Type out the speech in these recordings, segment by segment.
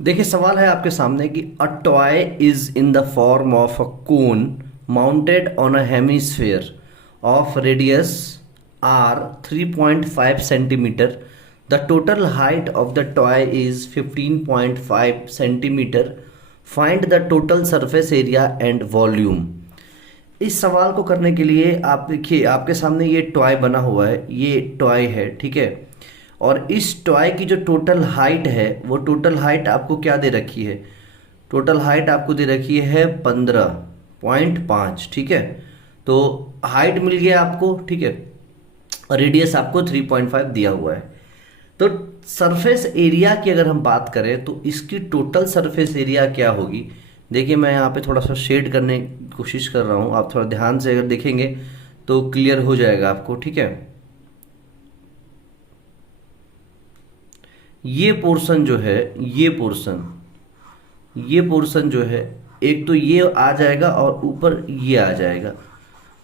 देखिए सवाल है आपके सामने कि a toy is in the form of a cone mounted on a hemisphere of radius r 3.5 centimetre. The total height of the toy is 15.5 centimetre. Find the total surface area and volume. इस सवाल को करने के लिए आप देखिए आपके सामने ये टॉय बना हुआ है, ये टॉय है, ठीक है. और इस टॉय की जो टोटल हाइट है वो टोटल हाइट आपको क्या दे रखी है? टोटल हाइट आपको दे रखी है 15.5, ठीक है. तो हाइट मिल गया आपको, ठीक है. रेडियस आपको 3.5 दिया हुआ है. तो सरफेस एरिया की अगर हम बात करें तो इसकी टोटल सरफेस एरिया क्या होगी? देखिए मैं यहाँ पे थोड़ा सा शेड करने की कोशिश कर रहा हूँ, आप थोड़ा ध्यान से अगर देखेंगे तो क्लियर हो जाएगा आपको, ठीक है. ये पोर्शन जो है, ये पोर्शन जो है, एक तो ये आ जाएगा और ऊपर ये आ जाएगा,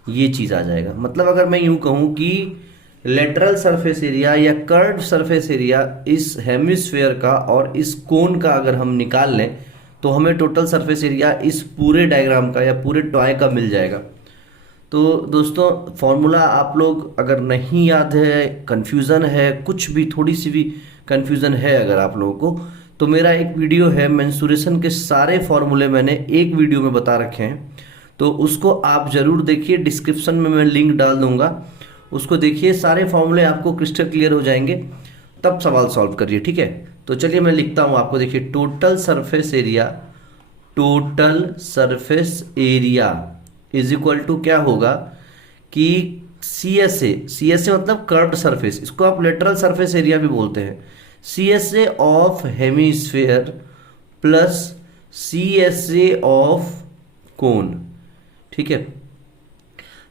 ये चीज़ आ जाएगा. मतलब अगर मैं यूं कहूँ कि लेटरल सरफेस एरिया या कर्व सरफेस एरिया इस हेमिस्फेयर का और इस कोन का अगर हम निकाल लें तो हमें टोटल सरफेस एरिया इस पूरे डायग्राम का या पूरे टॉय का मिल जाएगा. तो दोस्तों फॉर्मूला आप लोग अगर नहीं याद है, कन्फ्यूज़न है, कुछ भी थोड़ी सी भी कन्फ्यूज़न है अगर आप लोगों को, तो मेरा एक वीडियो है, मेंसुरेशन के सारे फॉर्मूले मैंने एक वीडियो में बता रखे हैं. तो उसको आप ज़रूर देखिए, डिस्क्रिप्शन में मैं लिंक डाल दूंगा, उसको देखिए, सारे फॉर्मूले आपको क्रिस्टल क्लियर हो जाएंगे, तब सवाल सॉल्व करिए, ठीक है. तो चलिए मैं लिखता हूँ आपको. देखिए total surface area is equal to क्या होगा कि सी एस ए मतलब कर्व्ड सरफेस, इसको आप लेटरल सरफेस एरिया भी बोलते हैं. C S A of hemisphere plus C S A of cone, ठीक है.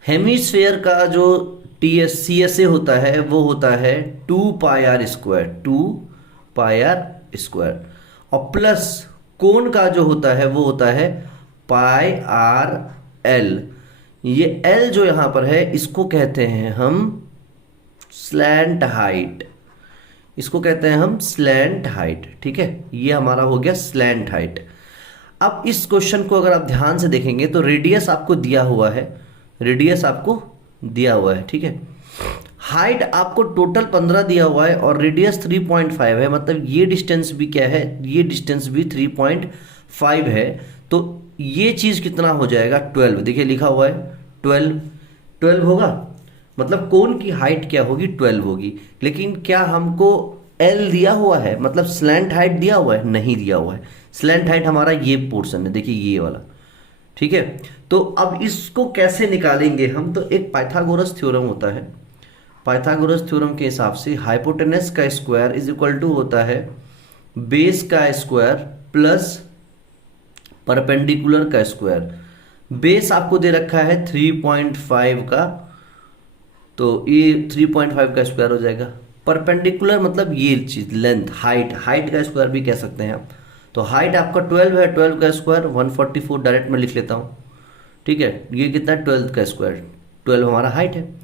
हेमिस्फेयर का जो T S C S A होता है वो होता है 2 पाई आर स्क्वायर, और प्लस कोन का जो होता है वो होता है πr/l. ये L जो यहां पर है इसको कहते हैं हम स्लैंट हाइट, ठीक है. ये हमारा हो गया स्लैंट हाइट. अब इस क्वेश्चन को अगर आप ध्यान से देखेंगे तो रेडियस आपको दिया हुआ है, ठीक है. हाइट आपको टोटल 15 दिया हुआ है और रेडियस 3.5 है, मतलब ये डिस्टेंस भी क्या है, ये डिस्टेंस भी 3.5 है. तो ये चीज कितना हो जाएगा? 12. देखिए लिखा हुआ है 12 होगा, मतलब कोन की हाइट क्या होगी? 12 होगी. लेकिन क्या हमको एल दिया हुआ है, मतलब स्लैंट हाइट दिया हुआ है? नहीं दिया हुआ है. स्लैंट हाइट हमारा ये पोर्शन है, देखिए ये वाला, ठीक है. तो अब इसको कैसे निकालेंगे हम? तो एक पाइथागोरस थ्योरम होता है. पाइथागोरस थ्योरम के हिसाब से हाइपोटेनस का स्क्वायर इज इक्वल टू होता है बेस का स्क्वायर प्लस परपेंडिकुलर का स्क्वायर. बेस आपको दे रखा है 3.5 का, तो ये 3.5 का स्क्वायर हो जाएगा. परपेंडिकुलर मतलब ये चीज लेंथ, हाइट का स्क्वायर भी कह सकते हैं आप. तो हाइट आपका 12 है, 12 का स्क्वायर 144, डायरेक्ट में लिख लेता हूँ, ठीक है. ये कितना है? 12 का स्क्वायर, 12 हमारा हाइट है.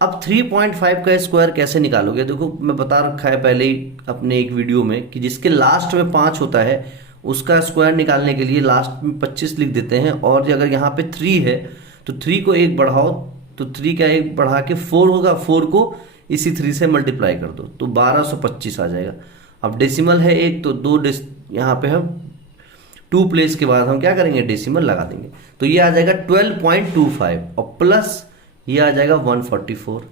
अब 3.5 का स्क्वायर कैसे निकालोगे? देखो मैं बता रखा है पहले ही अपने एक वीडियो में कि जिसके लास्ट में 5 होता है उसका स्क्वायर निकालने के लिए लास्ट में 25 लिख देते हैं, और अगर यहाँ पे 3 है तो 3 को 1 बढ़ाओ, तो 3 का 1 बढ़ा के 4 होगा, 4 को इसी 3 से मल्टीप्लाई कर दो तो 1225 आ जाएगा. अब डेसिमल है एक, तो यहाँ पे हम 2 प्लेस के बाद हम क्या करेंगे? डेसिमल लगा देंगे. तो ये आ जाएगा 12.25 और प्लस ये आ जाएगा 144.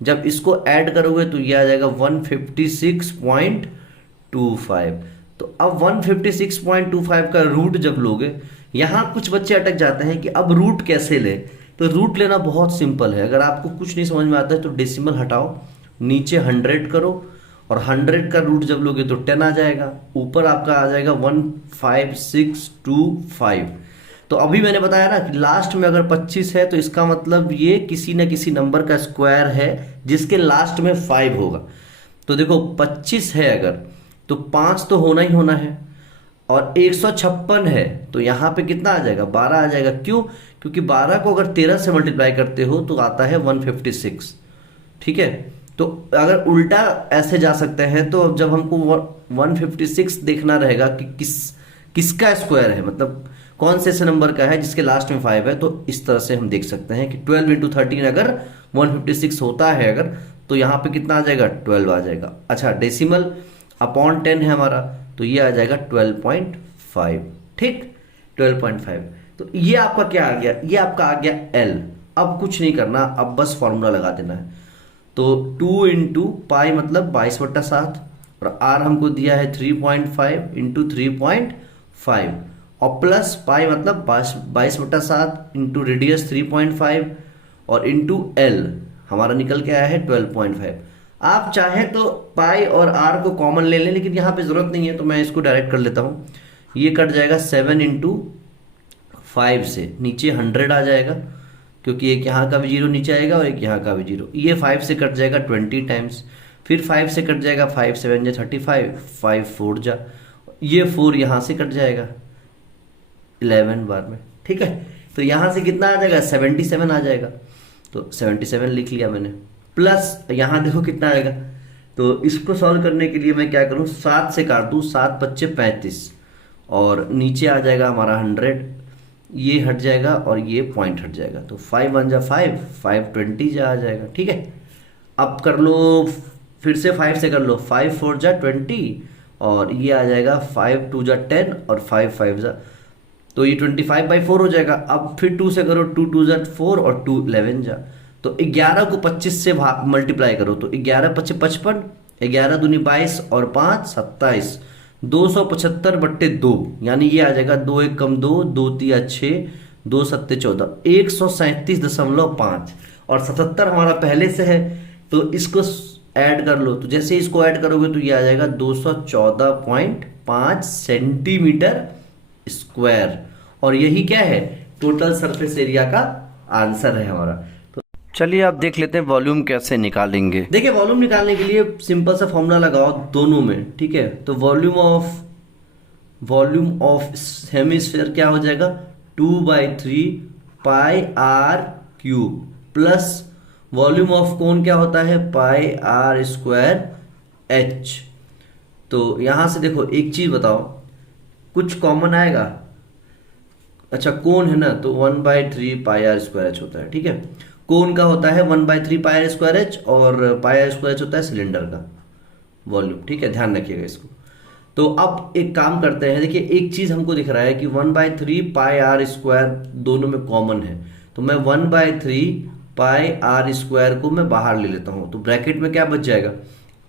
जब इसको ऐड करोगे तो ये आ जाएगा 156.25. तो अब 156.25 का रूट जब लोगे, यहाँ कुछ बच्चे अटक जाते हैं कि अब रूट कैसे ले. तो रूट लेना बहुत सिंपल है. अगर आपको कुछ नहीं समझ में आता है तो डेसिमल हटाओ, नीचे 100 करो, और 100 का रूट जब लोगे तो 10 आ जाएगा, ऊपर आपका आ जाएगा 15625. तो अभी मैंने बताया ना कि लास्ट में अगर 25 है तो इसका मतलब ये किसी न किसी नंबर का स्क्वायर है जिसके लास्ट में 5 होगा. तो देखो 25 है अगर, तो 5 तो होना ही होना है, और 156 है तो यहाँ पे कितना आ जाएगा? 12 आ जाएगा. क्यों? क्योंकि 12 को अगर 13 से मल्टीप्लाई करते हो तो आता है 156, ठीक है. तो अगर उल्टा ऐसे जा सकते हैं तो जब हमको 156 देखना रहेगा कि किसका स्क्वायर है, मतलब कौन से ऐसे नंबर का है जिसके लास्ट में 5 है, तो इस तरह से हम देख सकते हैं कि 12 इंटू 13 अगर 156 होता है अगर, तो यहाँ पे कितना आ जाएगा, 12 आ जाएगा। अच्छा, डेसिमल अपॉन 10 है हमारा, तो ये आ जाएगा 12.5। ठीक, 12.5। तो ये आपका क्या आ गया, ये आपका आ गया L। अब कुछ नहीं करना, अब बस फॉर्मूला लगा देना है। तो 2 इंटू पाई मतलब 22/7, और R हमको दिया है 3.5 इंटू 3.5, और प्लस पाई मतलब 22/7 इंटू रेडियस 3.5 और इंटू L हमारा निकल के आया है 12.5। आप चाहें तो पाई और R को कॉमन ले लें, लेकिन यहाँ पे ज़रूरत नहीं है, तो मैं इसको डायरेक्ट कर लेता हूँ। ये कट जाएगा 7 इंटू 5 से, नीचे 100 आ जाएगा, क्योंकि एक यहाँ का भी जीरो नीचे आएगा और एक यहाँ का भी जीरो। ये 5 से कट जाएगा 20 टाइम्स, फिर 5 से कट जाएगा 5 7 जा 35, 5 4 जा, ये 4 यहाँ से कट जाएगा 11 बार में। ठीक है, तो यहाँ से कितना आ जाएगा, 77 आ जाएगा, तो 77 लिख लिया मैंने। प्लस यहाँ देखो कितना आएगा, तो इसको सॉल्व करने के लिए मैं क्या करूँ, 7 से काट दूँ, 7 बच्चे 35, और नीचे आ जाएगा हमारा 100, ये हट जाएगा और ये पॉइंट हट जाएगा, तो 5 1 जा 5, 5 20 जा आ जाएगा। ठीक है, अब कर लो, फिर से 5 से कर लो, 5 4 जा 20, और ये आ जाएगा 5 2 जा 10 और 5 5 जा, तो ये 25/4 हो जाएगा। अब फिर 2 से करो, 2 2 जा 4 और 2 11 जा, तो 11 को 25 से भाग मल्टीप्लाई करो, तो 11 25 55, 11 दूनी 22 और 5 27, 275/2, यानी ये आ जाएगा 2 1 कम 2, 2 3 6, 2 7 14, 137.5, और 77 हमारा पहले से है, तो इसको ऐड कर लो। तो जैसे इसको ऐड करोगे तो ये आ जाएगा 214.5 सेंटीमीटर स्क्वायर, और यही क्या है, टोटल सरफेस एरिया का आंसर है हमारा। तो चलिए आप देख लेते हैं वॉल्यूम कैसे निकालेंगे। देखिए, वॉल्यूम निकालने के लिए सिंपल सा फॉर्मूला लगाओ दोनों में। ठीक है, तो वॉल्यूम ऑफ हेमिस्फीयर क्या हो जाएगा, 2/3 pi R cube, plus volume of cone क्या होता है, पाई आर स्क्वायर एच। तो यहां से देखो एक चीज बताओ, कुछ कॉमन आएगा, अच्छा कोन है ना, तो 1/3 पाई आर स्क्वायर एच होता है। ठीक है, कोन का होता है 1/3 पाई आर स्क्वायर एच, और पाई आर स्क्वायर एच होता है सिलेंडर का वॉल्यूम। ठीक है, ध्यान रखिएगा इसको। तो अब एक काम करते हैं, देखिए एक चीज हमको दिख रहा है कि 1/3 पाई आर स्क्वायर दोनों में कॉमन है, तो मैं 1/3 पाई आर स्क्वायर को मैं बाहर ले लेता हूं, तो ब्रैकेट में क्या बच जाएगा,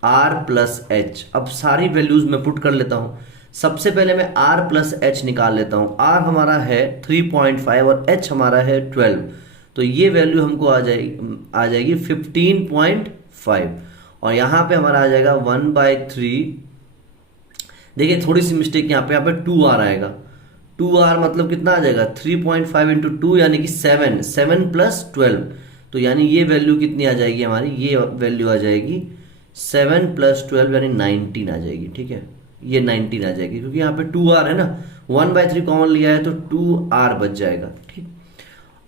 आर प्लस एच। अब सारी वैल्यूज में पुट कर लेता हूं। सबसे पहले मैं r प्लस एच निकाल लेता हूं। r हमारा है 3.5 और h हमारा है 12, तो ये वैल्यू हमको आ जाएगी 15.5, और यहाँ पे हमारा आ जाएगा 1/3। देखिए थोड़ी सी मिस्टेक यहाँ पे 2r आएगा, 2r मतलब कितना आ जाएगा, 3.5 इंटू 2 यानी कि 7, 7 प्लस 12, तो यानी ये वैल्यू कितनी आ जाएगी हमारी, ये वैल्यू आ जाएगी 7 प्लस 12 यानी 19 आ जाएगी। ठीक है, ये 19 आ जाएगी, क्योंकि यहाँ पे 2r है ना, 1/3 कॉमन लिया है तो 2r बच जाएगा। ठीक,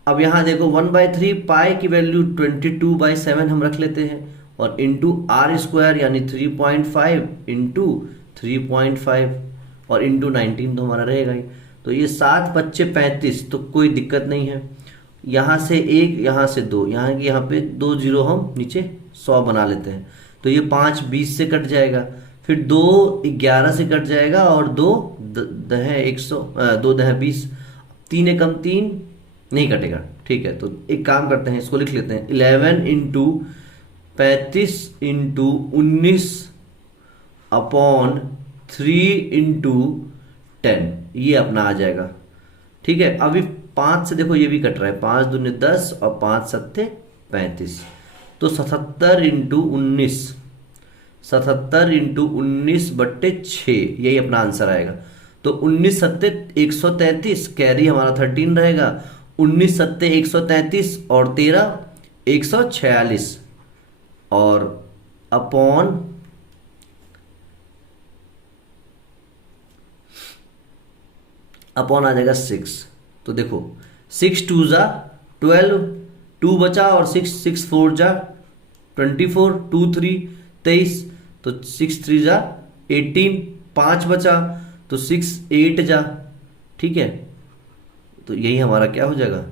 अब यहाँ देखो 1/3 पाई की वैल्यू 22/7 हम रख लेते हैं, और इंटू आर स्क्वायर यानी 3.5 इंटू 3.5 और इंटू 19 तो हमारा रहेगा ही। तो ये 7 बच्चे 35, तो कोई दिक्कत नहीं है। यहाँ से 1, यहाँ से 2, यहाँ पे 2 जीरो हम नीचे 100 बना लेते हैं, तो ये 5 20 से कट जाएगा, फिर 2 11 से कट जाएगा, और 2 दह 100, 2 दह 20, 3 एकम 3 नहीं कटेगा। ठीक है, तो एक काम करते हैं, इसको लिख लेते हैं, 11 इंटू 35 इंटू 19 अपॉन 3 इंटू 10, ये अपना आ जाएगा। ठीक है, अभी 5 से देखो ये भी कट रहा है, 5 दूनी 10 और 5 सत्ते 35, तो 77 इंटू 19, 77 इंटू 19/6, यही अपना आंसर आएगा। तो 19 सत्ते 133, कैरी हमारा 13 रहेगा, 19 सत्ते 133 और 13 146, और अपॉन आ जाएगा 6। तो देखो 6 2 जा 12, 2 बचा, और 6 6 4 जा 24, 2 3 23, तो 6 3 जा 18, 5 बचा तो 6 8 जा, ठीक है। तो यही हमारा क्या हो जाएगा,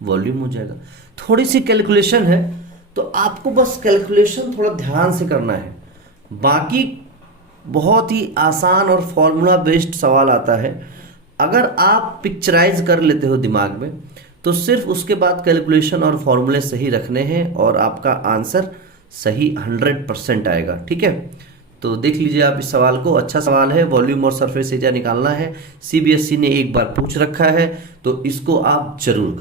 वॉल्यूम हो जाएगा। थोड़ी सी कैलकुलेशन है, तो आपको बस कैलकुलेशन थोड़ा ध्यान से करना है, बाकी बहुत ही आसान और फॉर्मूला बेस्ड सवाल आता है। अगर आप पिक्चराइज कर लेते हो दिमाग में, तो सिर्फ उसके बाद कैलकुलेशन और फॉर्मूले सही रखने हैं और आपका आंसर सही 100% आएगा, ठीक है। तो देख लीजिए आप इस सवाल को, अच्छा सवाल है, वॉल्यूम और सरफेस एरिया निकालना है, सीबीएसई ने एक बार पूछ रखा है, तो इसको आप जरूर